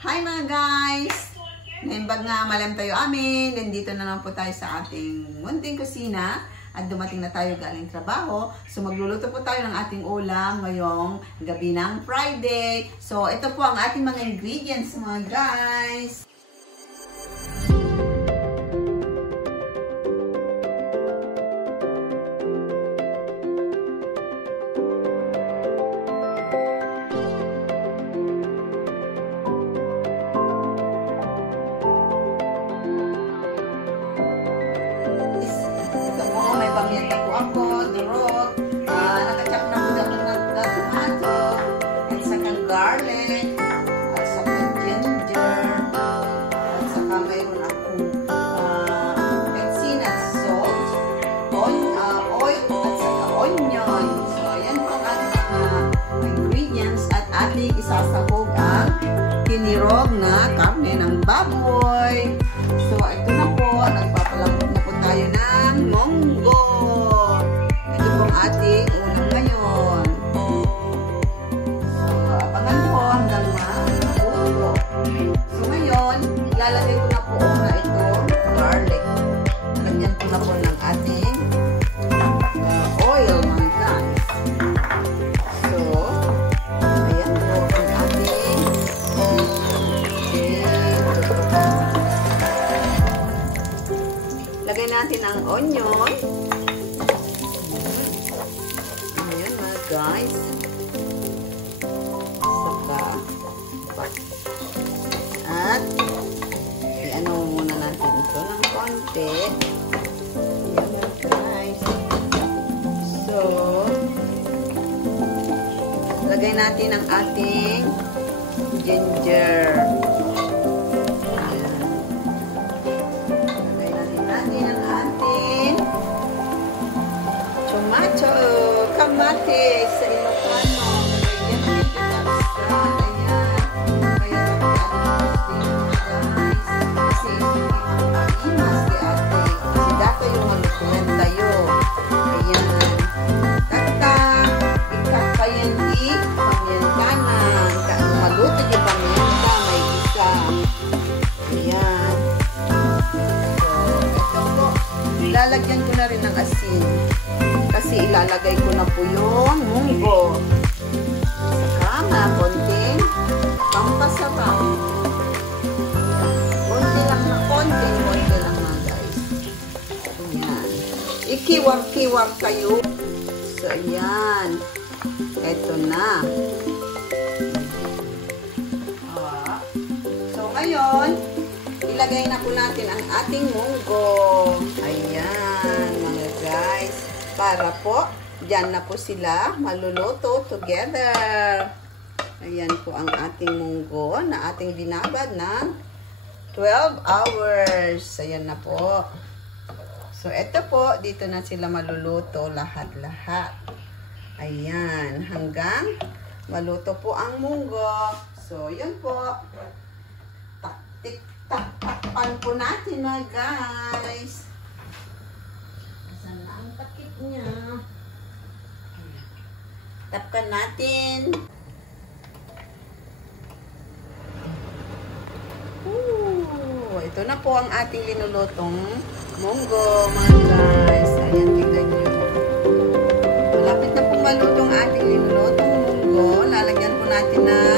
Hi mga guys! Naimbag nga malam tayo amin. Nandito na naman po tayo sa ating munting kusina. At dumating na tayo galing trabaho. So magluluto po tayo ng ating ulam ngayong gabi ng Friday. So ito po ang ating mga ingredients mga guys. Pamienta po ako, durog, nakachap na po ako ng tomato, at saka garlic, at saka ginger, at saka mayroon akong petsinas, salt, oil, at saka onion. So, yan po ang ingredients at ating isasahog ang tinirog na karne ng baboy. So, ito na po, nagpapalambot na po tayo ng munggo. Ito po ang ating ulam ngayon. So, abangan po hanggang mabuo. So, ngayon, ilalagay ko na po na itong garlic. Lagyan ko na po ng ating oil, mga guys. So, ayan po ang ating lagay natin ang onion. Ayan mga guys. Saka at i-ano muna natin ito ng konti. Ayan mga guys. So lagay natin ang ating ginger. Tomato, kamatis sa Ilocano. Ayan, kaya kasi imas di ate. Kasi dato yung malutuan tayo. Ayan. Kata, ikakayan di pamyentanan. Maluto di pamyenta, may isa. Ayan. So, ito po. Ilalagyan ko na rin ng asin. Kasi ilalagay ko na po yung munggo. Saka na konting pampasarap. Konti lang mga guys. Ayan. Ikiwar-kiwar kayo. So, ayan. Ito na. So, ngayon, ilagay na po natin ang ating munggo. Ayan, mga guys. Para po, dyan na po sila maluluto together. Ayan po ang ating munggo na ating binabad ng 12 hours. Ayan na po. So, ito po, dito na sila maluluto lahat-lahat. Ayan, hanggang maluto po ang munggo. So, yun po. Takpan po natin mga guys. Pakit niya. Tapkan natin. Ito na po ang ating linulutong munggo, mga guys. Ayan, tignan nyo. Malapit na pong malutong ating linulutong munggo. Lalagyan po natin na